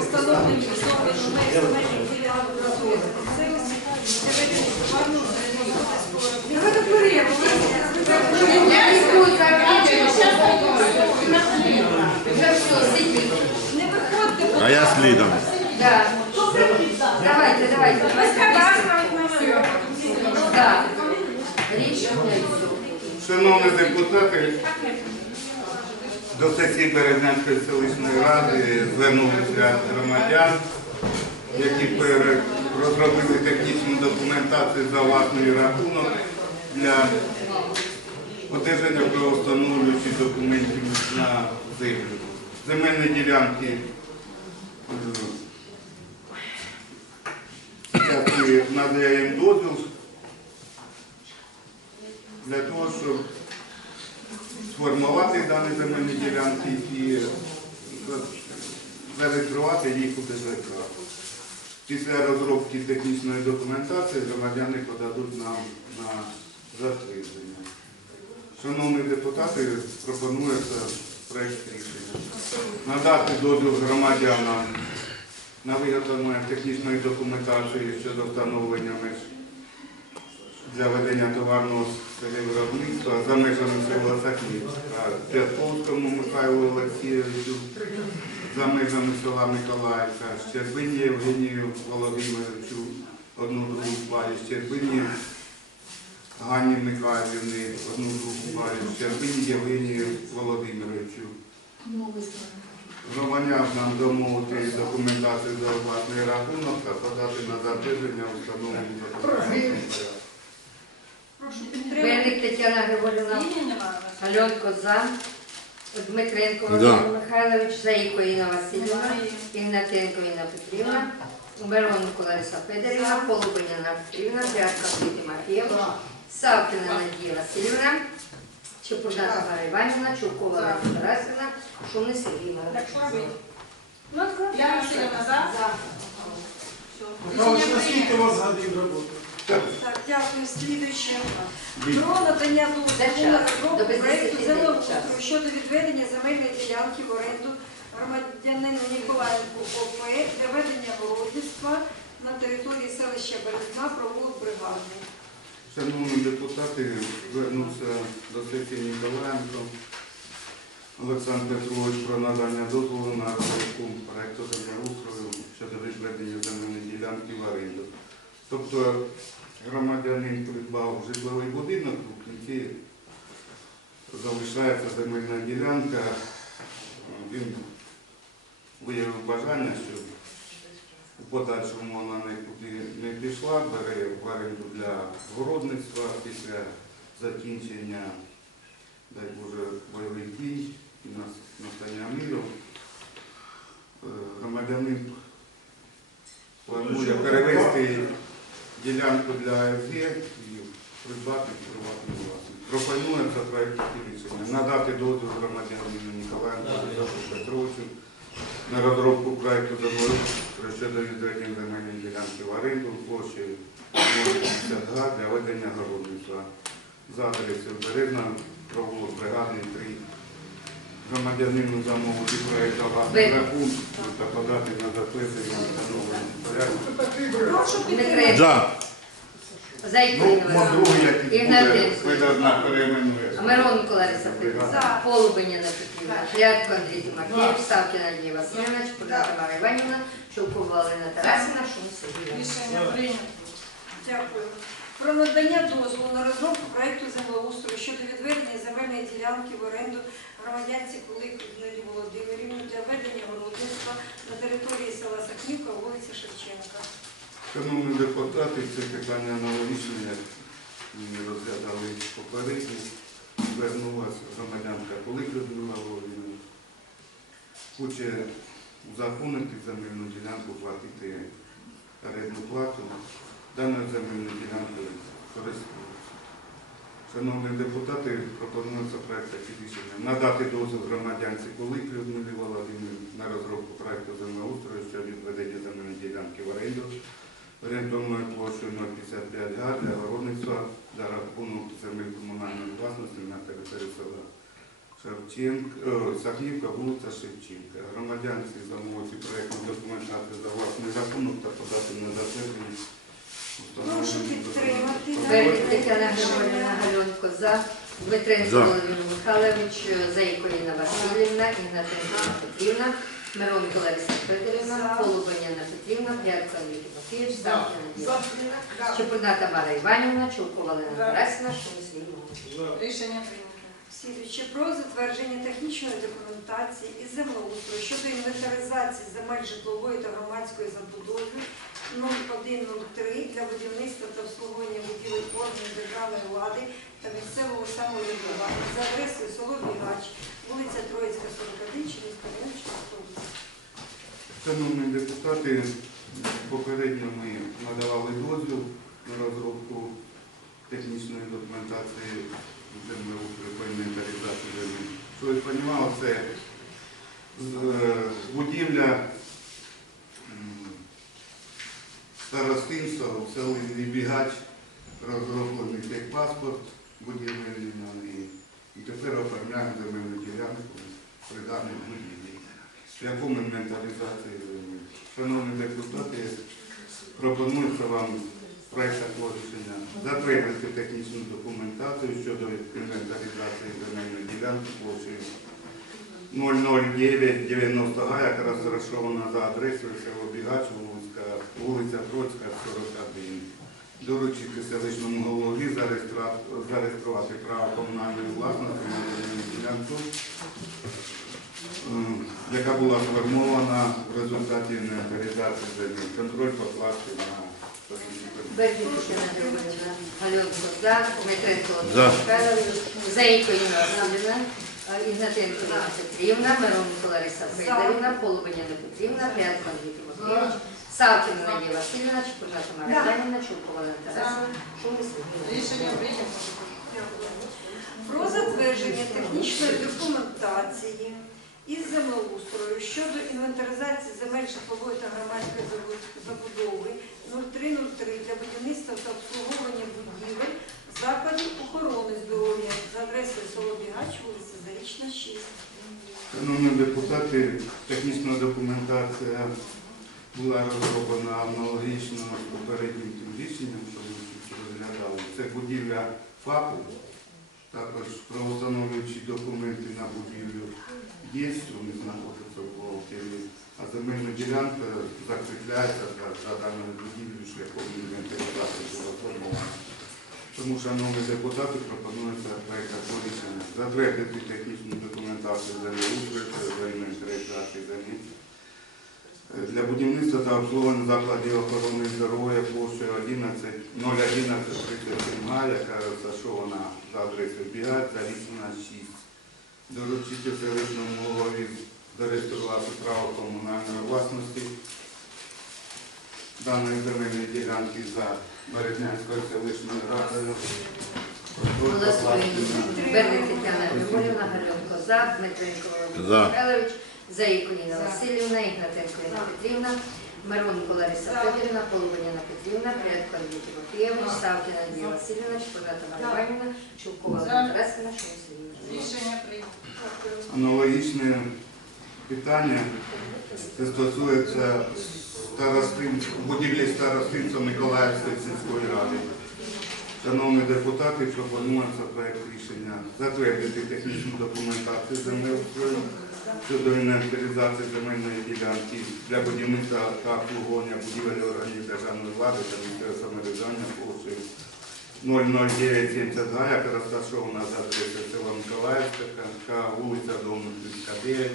встановлені А я слідом. Да. Давайте, давайте. Да. Рішення. Шановні депутати, до сесії Березнянської селищної ради звернулися громадян, які розробили технічну документацію за власний рахунок для одержання правостановлюючих документів на землю. Земельні ділянки надаємо дозвіл для того, щоб сформувати дані земельні ділянки і зареєструвати їх у ДЗК. Після розробки технічної документації громадяни подадуть нам на затвердження. Шановні депутати, пропонується проєкт рішення. Надати дозвіл громадянам на виготовлення технічної документації щодо встановлення меж для ведення товарного виробництва за межами села Сахнівська, П'ятковському Михайлу Олексійовичу, за межами села Миколаївка, Щербині Євгенію Володимировичу, одну другу парі, Щербині Ганні Михайлівні, одну другу парі, Щербині Євгенію Володимировичу. Громадянам домовити документацію за власний рахунок та подати на затвердження установленому. Прошу підтримати. Тетяна Григорівна, немає. Альонко за. Дмитренко Да. Володимир Михайлович, Заїко Інна Васильівна, Немає. Ігнатенко Інна Петрівна, Миронко Лариса Федорівна, Полубиня Анна Петрівна, Пятка Світі Матвієва, Савкіна Надія Васильівна, Чепурна Тамара Іванівна, Чуркова Лариса Тарасівна, Шумний Сергій Іванович. Я Васильівна за. Михайлович, наскільки у вас годин роботи? Так, дякую. Слідуюче. Про надання До проєкту землеустрою щодо відведення земельної ділянки в оренду громадянину Ніколаєнку ОП для ведення городництва на території селища Березна, провулок Бригадний. Шановні депутати, звернувся до сесії Ніколаєнко Олександр Петрович про надання дозволу на розробку проекту землеустрою щодо відведення земельної ділянки в оренду. Тобто громадянин придбав житловий будинок, у кінці залишається земельна ділянка. Він виявив бажання, що у подальшому вона нікуди не пішла, бере в оренду для городництва після закінчення, дай Боже, бойових дій і нас- настання миру. Е, Громадянин планує перевести ділянку для АФГ і придбати приватну власність. Пропонується проєкт рішення надати дозвіл громадянину Ніколаєнку Олександру Петровичу на розробку проекту землеустрою щодо відведення земельної ділянки в оренду 050 га для ведення городництва. За адресою Березна, провулок бригадний 3. Громадянину замовити власний Ви- та подати на затвердження встановленому порядку. Прошу підтримати. Дмитренко, За. Ну, Васильівна, який буде, Ігнатенко, видазна перейменує. Миронко Лариса Полубиня Анна Петрівна, Пятко Андрій Тимофєєв, Савкіна Надія Васильівна, Чепурна Тамара Іванівна, Чулкова Олена Тарасівна, Шумний Сергій. Рішення прийнято. Дякую. Про надання дозволу на розробку проєкту землеустрою щодо відведення земельної ділянки в оренду громадянці Кулик Людмилі Володимирівні для ведення городництва на території села Сахнівка, вулиця Шевченка. Шановні депутати, це питання аналогічне, як ми розглядали попередньо. Звернулася громадянка Кулик Людмила Володимирівна. Хоче узаконити земельну ділянку, платити орендну плату. Даною земельною ділянкою користуються. Шановні депутати, пропонується таких рішення. Надати дозвіл громадянці Кулик Людмилі Володимирівні на розробку проекту землеустрою щодо відведення земельної ділянки в оренду орієнтовною площею 055 га для городництва за рахунок земель комунальної власності на території села е, Сахнівка, вулиця Шевченка. Громадянці замовити проєктну документацію за власний рахунок та подати на затвердження. Прошу підтримати. Бердик Тетяна Григорівна Гальонко за. Дмитренко Володимир Михайлович, Заїко Інна Васильівна, Ігнатенко Петрівна, Миронко Лариса Федорівна, За. Полубаняна Петрівна, Тимофійович, Савкіна Надія За. Васильівна, Чепурна Тамара Іванівна, Чулкова Лена. Тарасівна, Шумис Рішення прийнято. Слідуючи про затвердження технічної документації із землеустрою щодо інвентаризації земель житлової та громадської забудови 0103 для будівництва та обслуговування будівель органів державної влади та місцевого самоврядування за адресою село Бігач, вулиця Троїцька, 41, Чернівська район, Чернівська. Шановні депутати, попередньо ми надавали дозвіл на розробку технічної документації землеустрою по інвентаризації землі. Що ви розуміли, це е, будівля старостинства в селі Бігач, розроблений техпаспорт будівельний на неї. І тепер оформляємо земельну ділянку при даній будівлі шляхом інвентаризації землі. Шановні депутати, пропонується вам проект такого затвердити технічну документацію щодо інвентаризації земельної ділянки площею 00990 га, яка розташована за адресою село Бігач, вулиця, вулиця Троцька, 41. Доручити селищному голові зареєструвати право комунальної власності на ділянку яка була сформована в результаті інвентаризації землі. Контроль покласти на Тетяна Григорівна Гальонко за. Дмитренко За. Михайлович, Інна Васильівна, Ігнатенко Інна Петрівна, Миронко Лариса Федорівна, Полубаняна Петрівна, П'ятко Андрій Тимофійович, Савкіна Надія Васильівна, Чепурна Тамара Іванівна, Чулкова Лена Тарасівна, Шумис Рішення прийнято. Про затвердження технічної документації із землеустрою щодо інвентаризації земель житлової та громадської забудови 0303 для будівництва та обслуговування будівель закладів охорони здоров'я за адресою село Бігач, вулиця Зарічна, 6. Шановні депутати, технічна документація була розроблена аналогічно з попереднім тим рішенням, що ми розглядали. Це будівля ФАПу, також правоустановлюючі документи на будівлю є, вони знаходяться в бухгалтерії, а земельна ділянка закріпляється за, даною будівлею шляхом інвентаризації була формована. Тому, шановні депутати, пропонується проект такого рішення затвердити технічну документацію за інвентаризації землі е, для будівництва та обслуговування закладів охорони здоров'я площею 11 01137 га, яка розташована за адресою Бігать, за 6. Доручити селищному голові зареєструвати право комунальної власності даної земельної ділянки за Березнянською селищною радою. Голосуємо. Тетяна Григорівна Гальонко за. Дмитренко Володимир Михайлович, Заїко Васильівна, Ігнатенко Інна Петрівна, Миронко Лариса Федорівна, Полубаняна Петрівна, Прядко Андрій Тимофійович, Савкіна Надія Васильівна, Чепурна Тамара Іванівна, Чулкова Тарасівна, Шумис Рішення прийнято. Аналогічне питання це стосується будівлі старостинства Миколаївської сільської ради. Шановні депутати, пропонується проект рішення затвердити технічну документацію землеустрою щодо інвентаризації земельної ділянки для будівництва та обслуговування будівель органів державної влади та місцевого самоврядування площею 00972, яка розташована за адресою села Миколаївська, вулиця Домницька, 9.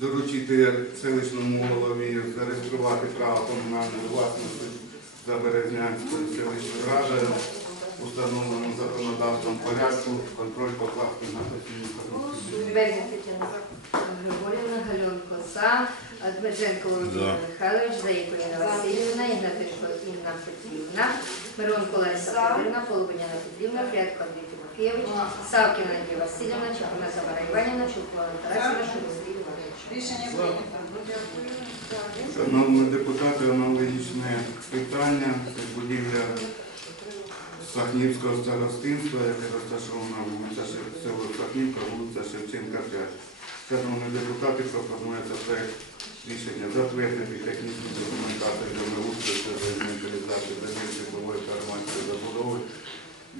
Доручити селищному голові зареєструвати право комунальної власності за Березнянською селищною радою, установленому законодавством порядку, контроль покласти на постійну комісію. Григорівна Гальонко за. Дмитренко Володимир Михайлович, Заїко Інна Васильівна, Ігнатенко Інна Петрівна, Миронко Лариса За. Федорівна, Полубаняна Петрівна, Прядко Андрій Тимофійович, Савкіна Надія Васильівна, Чепурна Тамара Іванівна, Чулкова Лена Тарасівна, Лілія. Рішення прийнято. Шановні депутати, аналогічне питання. Це будівля Сахнівського старостинства, яке розташовано вулиця село Сахнівка, вулиця Шевченка 5. Шановні депутати, пропонується проект рішення затвердити технічну документацію землеустрою щодо інвентаризації земель житлової та громадської забудови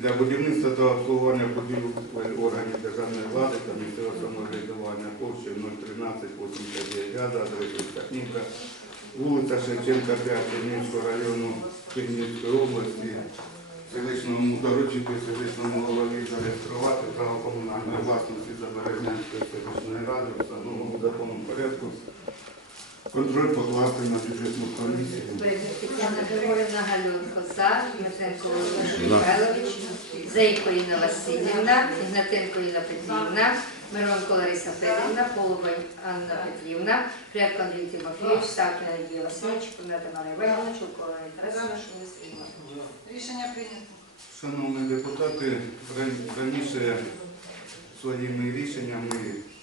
для будівництва та обслуговування будівель органів державної влади та місцевого самоврядування площею 01389 га за адресою Сахнівка, вулиця Шевченка 5 Чернігівського району Чернігівської області, селищному доручити селищному голові зареєструвати право комунальної власності за Березнянської селищної ради в встановленому законом порядку. Контроль покласти на бюджетну комісію. Тетяна Григорівна, Галюнко, за, Дмитренко Михайлович, Зейко Інна Васильівна, Ігнатенко Інна Петрівна, Миронко Лариса Федорівна, Полубань Анна Петрівна, Прядко Андрій Тимофійович, Савкіна Надія Васильович, Пуната Марія Іванівна, Чулкова Тарасовна, Ігор. Рішення прийнято. Шановні депутати, ран- раніше своїми рішеннями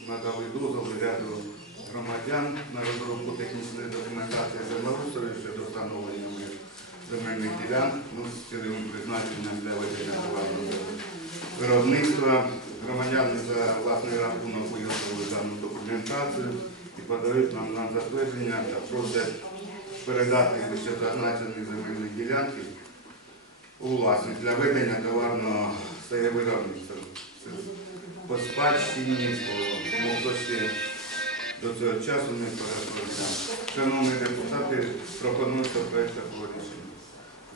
надали дозвіл ряду громадян на розробку технічної документації землеустрою щодо встановлення меж земельних ділянок ну, з цільовим призначенням для ведення товарного виробництва. Громадяни за власний рахунок виготовили дану документацію і подають нам на затвердження та просять передати лише зазначені земельні ділянки у власність для ведення товарного виробництва. По спадщині, по молодості до цього часу не переходимо. Шановні депутати, пропонується проект такого рішення.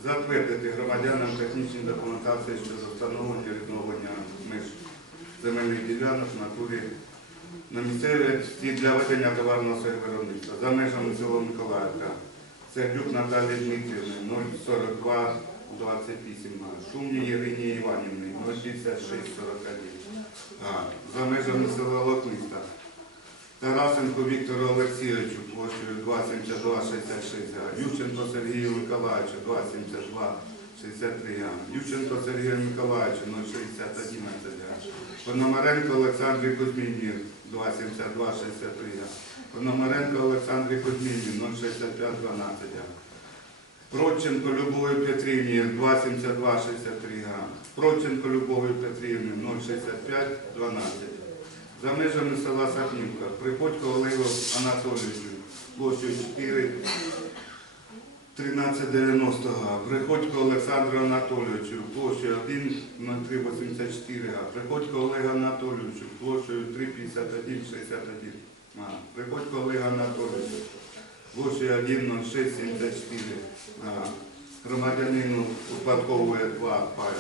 Затвердити громадянам технічні документації щодо встановлення відновлення меж земельних ділянок в натурі на місцевості для ведення товарного виробництва за межами села Миколаївка. Сердюк Наталії Дмитрівни 042 28 га. Шумні Єрині Іванівни 06641 га. За межами села Лотниста. Тарасенко Віктору Олексійовичу площею 27266 га. Ющенко Сергію Миколаївичу 27263 га. Ющенко Сергію Миколаївичу 06011 га. Пономаренко Олександрі Кузьміні 27263 га. Пономаренко Олександрі Кузьміні 06512 га. Проченко Любові Петрівні 27263 га. Проченко Любові Петрівні 06512. За межами села Сахнівка. Приходько Олегу Анатолійовичу площею 4 1390 га. Приходько Олександру Анатолійовичу площею 10384 га. Приходько Олегу Анатолійовичу площею 35161 га. Приходько Олегу Анатолійовичу площею 10674 га. Громадянину успадковує 2 пай.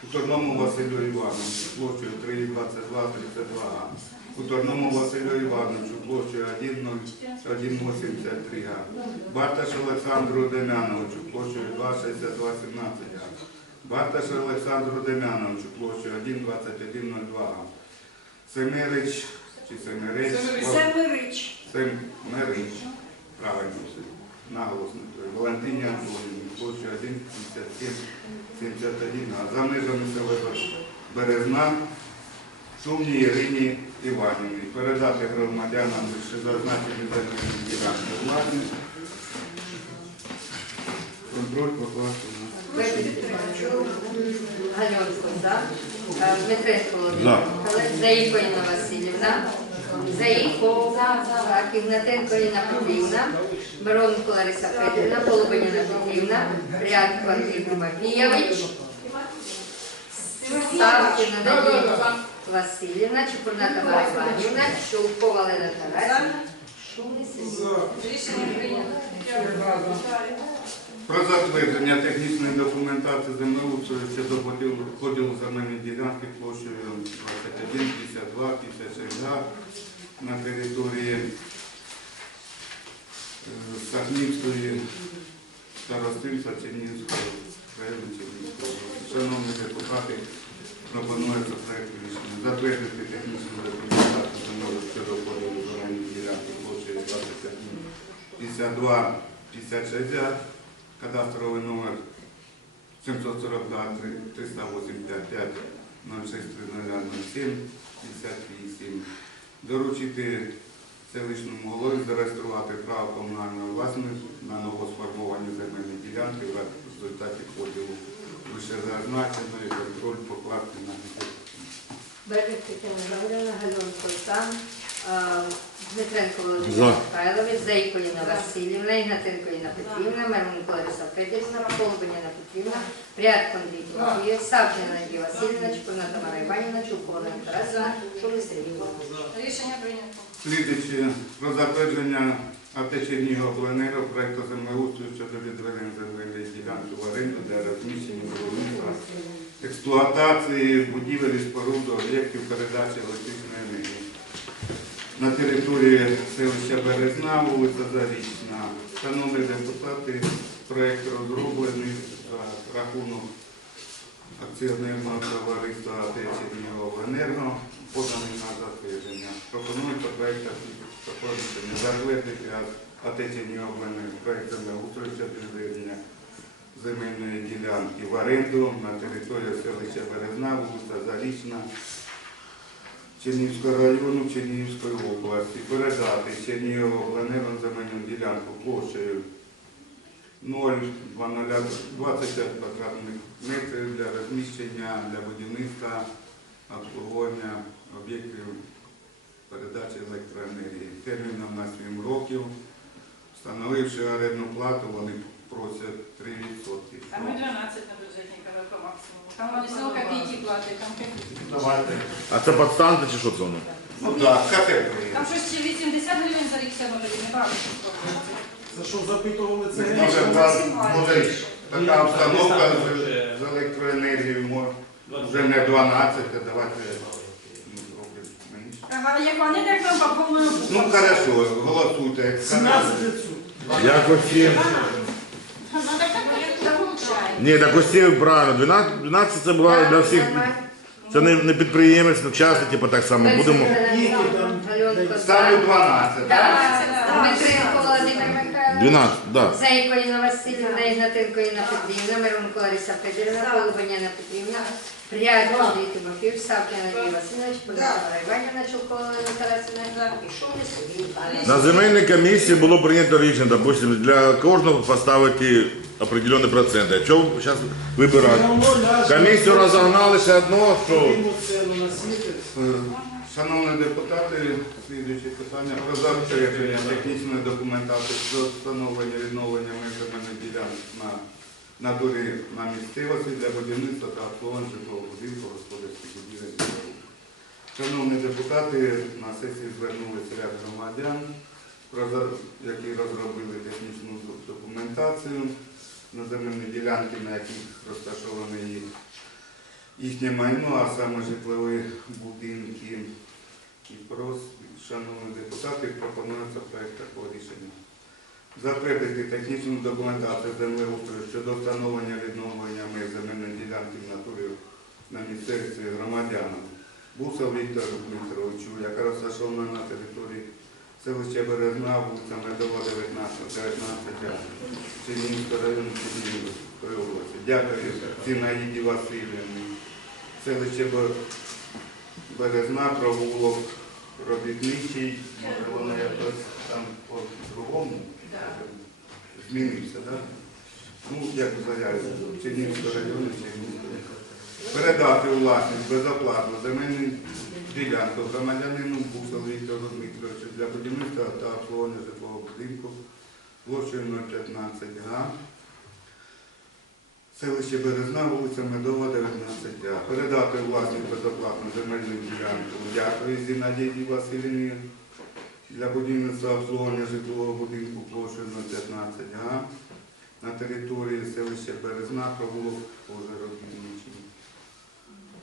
Куторному Василю Івановичу площею 3,22,32 га. Куторному Василю Івановичу площею 1,083 га. Барташ Олександру Дем'яновичу площею 2,6217 га. Барташ Олександру Дем'яновичу площею 1,2102 га. Семерич чи Семерич Семирич. Семерич. Правильно все. Наголосно. Валентині Антонівні площею 1,57 71 га. За межами села Березна Шумній Ірині Іванівні. Передати громадянам лише зазначені земельні ділянки власність. Контроль покласти на Галюнко, за, Е, Дмитренко Володимир Михайлович, Васильівна, Заїко, так, Ігнатенко Інна Петрівна, Миронко Лариса Федорівна, Полубаніна Петрівна, Прядко Андрій Тимофійович, Савкіна Надія Васильівна, Чепурна Тамара Іванівна, Шулкова Лена Тарасівна, Шумний Сергій. Рішення прийнято. Про затвердження технічної документації землеустрою щодо поділу, земельної ділянки площею 21, 52, 56 га на території е, Сахнівської старостинства Чернігівського району Чернігівської області. Шановні депутати, пропонується проект рішення затвердити технічну документацію землеустрою щодо поділу земельної ділянки площею 21, 52, 56 га кадастровий номер 742 385 063007 58. Доручити селищному голові зареєструвати право комунальної власності на новосформовані земельні ділянки в результаті поділу лише зазначеної контроль покладки на. Бердик Тетяна Гаврилівна, Галюнко Сам, Дмитренко Володимир. Михайлович, Заїко Інна Васильівна, Ігнатенко Інна Петрівна, Мерунко Лариса Федорівна, Полубиня Інна Петрівна, Прядко Андрій Тимофієв, Савчина Надія Васильівна, Чупурна Тамара Іванівна, Олена Тарасівна, Шули Сергій Володимирович. Рішення прийнято. Слідуючи про затвердження АТ Чернігова проекту землеустрою щодо відведення земельної ділянки в оренду для розміщення будівництва, експлуатації будівель і споруд об'єктів передачі електричної енергії. На території селища Березна, вулиця Зарічна. Шановні депутати, проект розроблений за рахунок акціонерного товариства Чернігова-Енерго, поданий на затвердження. Пропонується проект проходити затвердити АТ Чернігова-Енерго проект землеустрою щодо відведення земельної ділянки в оренду на території селища Березна, вулиця Зарічна, Чернігівського району Чернігівської області. Передати Чернігово-Енерго земельну ділянку площею 0,25 квадратних метрів для розміщення для будівництва обслуговування об'єктів передачі електроенергії. Терміном на 7 років, встановивши орендну плату, вони просять 3%. Там и 12 на бюджетника по максимуму. Там объяснил, какие эти платы, там какие. Давайте. А це подстанція чи що це воно? Ну так, категорії. Там щось чи 80 гривень за рік все може не правда. Це що запитували це? Може, вас буде така обстановка з- з електроенергією, може, вже не 12, а давайте ну, зробимо менше. Ага, як вони так нам по повному. Ну, хорошо, голосуйте. 17 відсотків. Як усі? Ні, так усі брано. 12, 12 це було для всіх. Це не, не підприємець, не часто, типу так само. Будемо. Ставлю Сам, 12. Так, Дмитренко Володимир Михайлович. 12, да. Інна Васильівна, Ігнатенко Інна Петрівна, Миронко Лариса Федорівна, Полубиня Інна Петрівна, Прядко Андрій Тимофіїв, Савкіна Васильович, Іванівна, Чулкова і Шули На земельній комісії було прийнято рішення, допустим, для кожного поставити определенний процент. А чого зараз вибирати? Комісію розогнали ще одно, що. Е, Шановні депутати, слідуюче питання про затвердження технічної документації про встановлення відновлення меж ділянок на натурі на місцевості для будівництва та обслуговування житлового будинку господарських будівель. Шановні депутати, на сесії звернулися ряд громадян, які розробили технічну документацію на земельні ділянки, на яких розташовані їхнє майно, а саме житлові будинки. І прос, шановні депутати, пропонується проект такого рішення. Затвердити технічну документацію землеустрою щодо встановлення відновлення меж земельної ділянки в на місцевості громадянам. Бусов Віктору Дмитровичу, яка розташована на території селища Березна, вулиця Медова, 19, 19 Чернігівського району Чернігівської області. Дякую Зінаїді Васильівні. Селище Березна, провулок робітничий, може воно якось там по-другому змінився, так? Ну, як заяві, Чернігівського району, Чернігівського. Передати власність безоплатно земельну ділянку громадянину Бусел Віктору Дмитровичу для будівництва та обслуговування житлового будинку площею 015 га. Селище Березна, вулиця Медова, 19А. Передати власність безоплатну земельну ділянку дякую Зінаді Васильівні для будівництва обслуговування житлового будинку площею 015 га. На території селища Березна, провулок Озеро-Північний.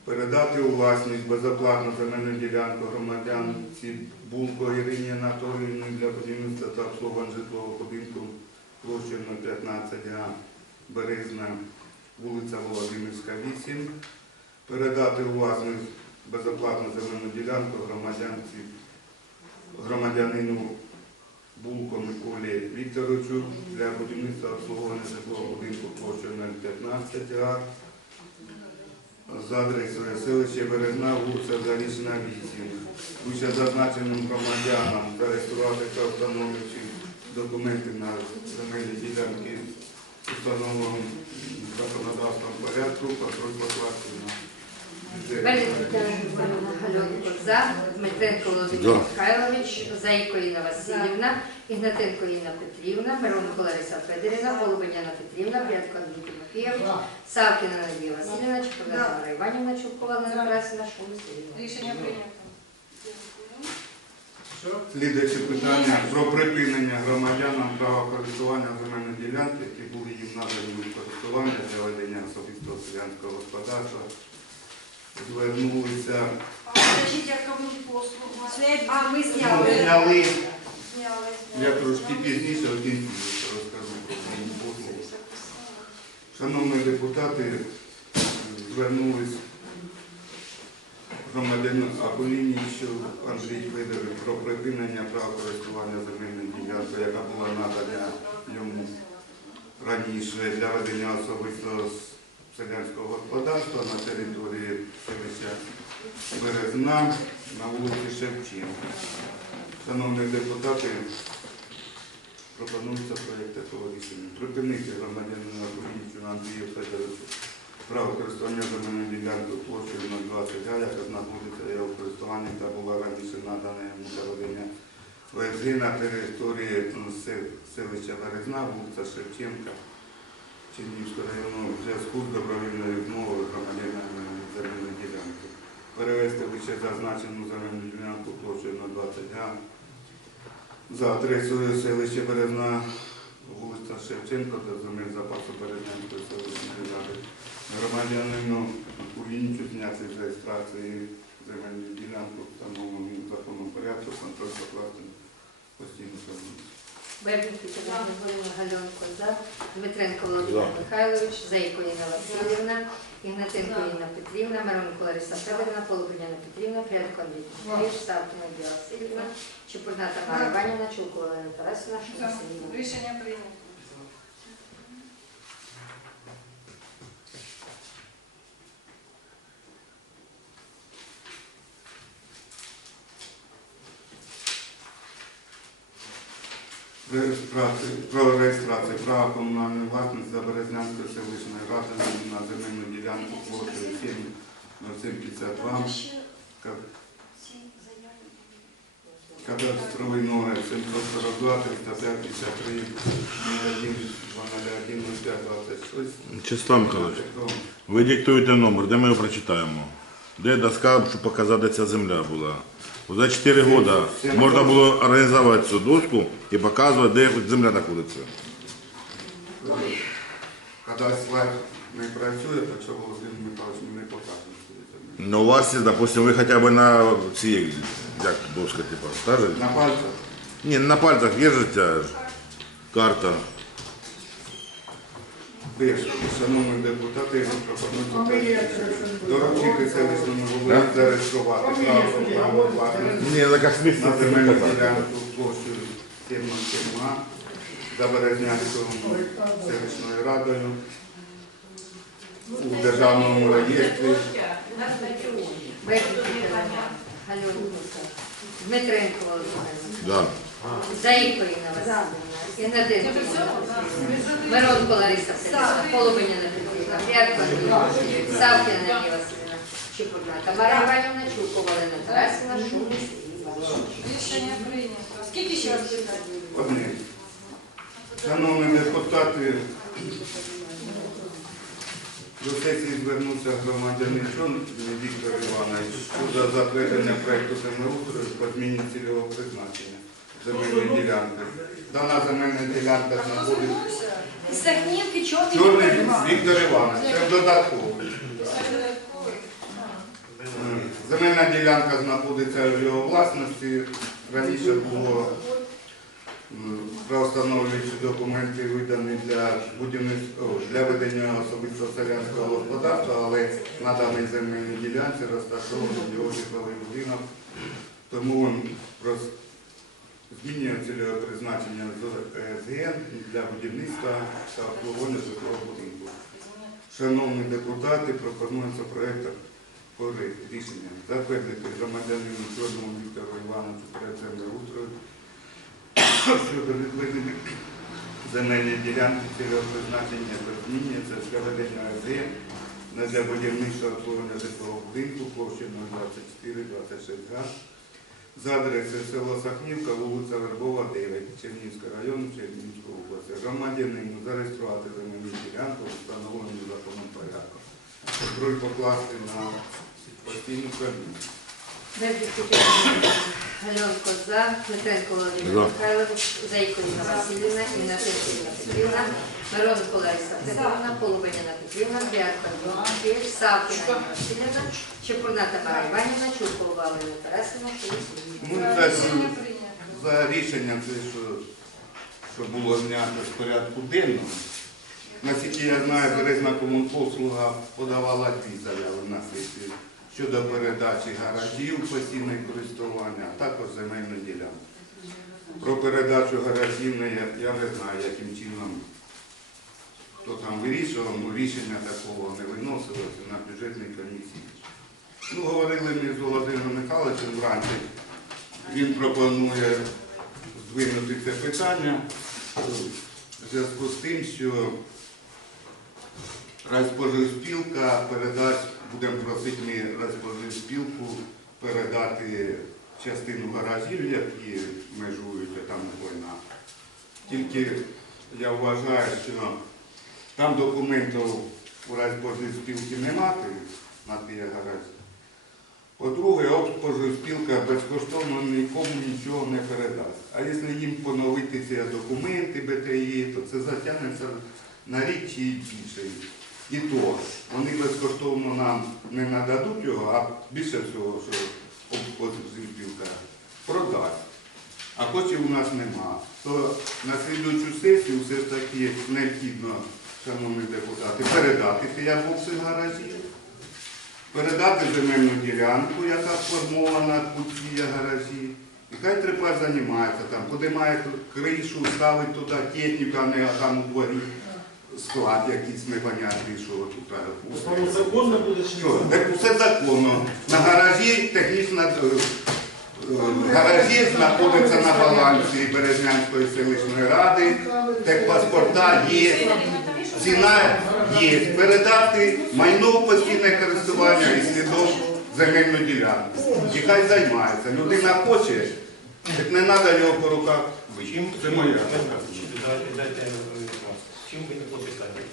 Передати у власність безоплатну земельну ділянку громадянці Булко Ірині Анатоліївні для будівництва та обслуговування житлового будинку площею 015 га. Березна, вулиця Володимирська, 8. Передати у власність безоплатну земельну ділянку громадянці, громадянину Булко Миколі Вікторовичу для будівництва обслуговування житлового будинку площею 015 га. За адресою селище Березна, вулиця Зарічна, 8. Вище зазначеним громадянам зареєструвати та встановлюючи документи на земельні ділянки установленому законодавством порядку контроль покласти на бюджет. Бердик Тетяна Григорівна, Гальонко за, Дмитренко Володимир Михайлович, Заїко Інна Васильівна, Ігнатенко Інна Петрівна, Миронко Лариса Федорівна, Полубиняна Петрівна, Прядко Андрій Тимофієв, Савкіна Надія Васильівна, Чепурна Тамара Іванівна, Чупкова Олена Тарасівна, Шум. Рішення прийнято. Слідуюче питання про припинення громадянам права користування земельної ділянки, які були їм надані у користування для ведення особистого селянського господарства. Звернулися, Скажіть, яка послуга? А, ми зняли. зняли, Зняли. я трошки пізніше кінці розкажу про свою послугу. Шановні депутати, звернулись громадянин Акулінічу Андрій Федорович про припинення права користування земельною ділянкою, яка була надана йому раніше для ведення особистого селянського господарства на території селища Березна на вулиці Шевченка. Шановні депутати, пропонується проєкт такого рішення. Припинити громадянина Акулінічу Андрію Федоровичу право користування земельною ділянкою площею на 20 га, знаходиться його користуванні та була раніше надана йому для ведення на території селища Березна, вулиця Шевченка, Чернігівського району в зв'язку з добровільною відмовою громадянина земельної ділянки. Перевести вище зазначену земельну ділянку площею на 20 га за адресою селища Березна, вулиця Шевченка та земель запасу Березнянської селищної ради. Громадянину Кулінчу зняти з реєстрації земельної ділянки, встановленому законом порядку, контроль покласти на комісію. Бердик Гальонко за, Дмитренко Володимир Михайлович, Заїко Інна Васильівна, Ігнатенко Інна Петрівна, Миронко Лариса Федорівна, Полубиняна Петрівна, Прядко Андрій Савкіна Надія Васильівна, Чепурна Тамара Іванівна, Чулкова Олена Тарасівна, Шум Рішення прийнято. Реєстрацію, про реєстрацію права комунальної власності за Березнянської селищної ради на земельну ділянку площею 7 Ка- Кадастровий номер 742 305 53 01 201 05 26. Числав Михайлович, ви диктуєте номер, де ми його прочитаємо? Де доска, щоб показати, ця земля була? За 4 роки можна було організувати цю доску і показувати, де земля знаходиться. Коли слайд не працює, то що Володимир Михайлович не показує. Ну, у вас є, допустим, ви хоча б на цій, як доска, типу, стажите? На пальцях. Ні, на пальцях держите карта. Перше, шановні депутати, пропонується доручити селищному голові зареєструвати право так як на земельну ділянку площею 707 га за Березнянською селищною радою у державному реєстрі. Дмитренко Васильівна, Ігнатенко Інна Васильівна, Миронко Лариса Федорівна, Полубиняна Петрівна, Тимофієвич, Савкіна Надія Васильівна, Чепурна Тамара Іванівна, Чулкова Олена Тарасівна, Шум Рішення прийнято. Скільки ще раз питань? Одне. Шановні депутати, до сесії звернувся громадянин Чон Віктор Іванович щодо затвердження проєкту землеустрою по зміні цільового призначення земельної ділянки. Дана земельна ділянка знаходиться З Сахнівки чорний Чорний Віктор Іванович. Це додатково. Земельна ділянка знаходиться в його власності. Раніше було м, документи видані для для ведення особистого селянського господарства, але на даній земельній ділянці розташований його житловий будинок. Тому він змінює призначення з ЕСГ для будівництва та обслуговування житлового будинку. Шановні депутати, пропонується проєкт рішення затвердити громадянину Чорному Віктору Івановичу землеустрою щодо відведення земельні ділянки призначення змінюється для ведення АЗ на для будівництва обслуговування житлового будинку площею 024-26 га за адресою село Сахнівка, вулиця Вербова, 9, Чернігівського району, Чернігівської області. Громадянину зареєструвати земельну ділянку в встановленому законом порядку. Контроль покласти на постійну комісію. Дискусії. За, Дмитренко Володимир Михайлович, Зайко Інна Васильівна, Інна Петрівна, Миронко Лариса Петрівна, Полубиняна Петрівна, Біарка Дмитрій, Савкіна Васильівна, Чепурна Тамара Іванівна, Чуркова Валерія Рішення прийнято. За рішенням, що, що було знято з порядку денного, наскільки я знаю, Березна комунпослуга подавала дві заяви на сесію щодо передачі гаражів постійне користування, а також земельної ділянки. Про передачу гаражів я, я не знаю, яким чином хто там вирішував, ну рішення такого не виносилося на бюджетній комісії. Ну, говорили ми з Володимиром Михайловичем вранці. Він пропонує здвинути це питання в зв'язку з тим, що Райспоживспілка передасть, будемо просити ми Райспоживспілку передати частину гаражів, які межують там війна. Тільки я вважаю, що там документів у Райспоживспілки немає на ті гаражі. По-друге, спілка безкоштовно нікому нічого не передасть. А якщо їм поновити ці документи БТІ, то це затягнеться на рік чи більше. І то вони безкоштовно нам не нададуть його, а більше всього, що спілка продасть. А коштів у нас нема. То на слідуючу сесію все ж таки необхідно, шановні депутати, передати бокси гаражі передати земельну ділянку, яка сформована ці гаражі. І хай трипа займається там, подимає кришу, ставить туди техніку, а не там у дворі склад якийсь непонятний, що тут. Воно законно буде чи так все законно. На гаражі технічна е, е, гаражі знаходяться на балансі Березнянської селищної ради, техпаспорта є. Ціна є. Передати майно в постійне користування і слідом земельну ділянку. І хай займається. Людина хоче, так не треба його по руках Чим. Це моя. Чим виникло питання?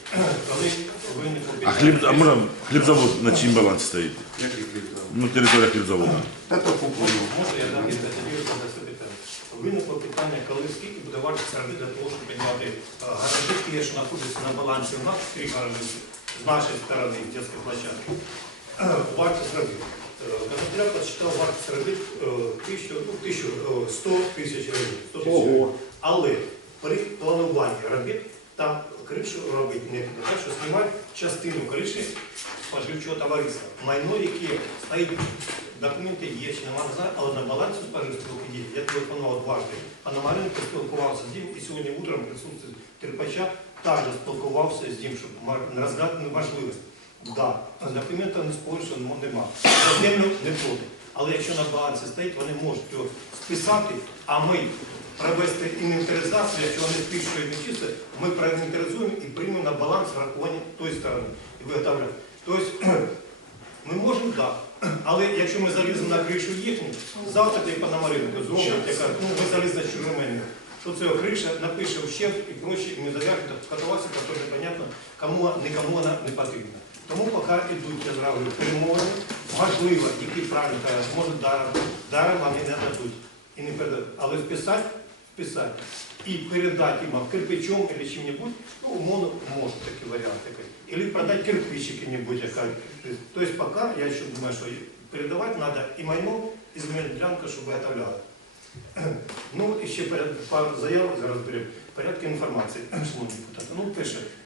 Коли виникло А питання... хліб, а може хлібзавод на чим балансі стоїть? Який хліб? Ну, територія хлібзаводу. Та то купую. Може, я дам відповідь. Виникло питання, коли скільки буде вартість робити для того, щоб підняти е, гаражі, ті, що знаходяться на балансі у нас, три гаражі з нашої сторони, дитячої площадки. Е, Вартість робіт. Е, Казателя посчитав вартість робіт е, ну, тисячу, 100 тисяч. 100 робіт. Але при плануванні робіт там кришу робити не. Так що знімати частину криші споживчого товариства. Майно, яке стоїть, документи є, чи немає, не знаю, але на балансі споживчого є. Я телефонував дважди. Пономаренко спілкувався з ним і сьогодні утром в Терпача також спілкувався з ним, щоб розглядати можливість. Да, документа не спорю, що нема. За землю не проти. Але якщо на балансі стоїть, вони можуть його списати, а ми провести інвентаризацію, якщо вони спишуть не чисто, ми проінвентаризуємо і приймемо на баланс врахування тої сторони і виготовляємо. Тобто ми можемо так. Але якщо ми заліземо на кришу їхню, завтра той Пономаренко зробить, яка ну ви залізли на чуже мене. Що це криша, напише ущерб і прочі, ми зав'яжемо катавасика, то непонятно, кому нікому вона не потрібна. Тому поки йдуть, я зразу перемовини, можливо, які правильно кажуть, може даром, даром вони не дадуть і не передадуть. Але списати, списати і передати їм кирпичом або чим-небудь, ну, умовно, може такий варіант такий. Или продать кирпичики який-нибудь, яка. Тобто пока я ще думаю, що передавати треба і майно, і земельну ділянку, щоб виготовляли. Ну, і ще пару заяв зараз беремо. Порядки інформації. Ну, пише,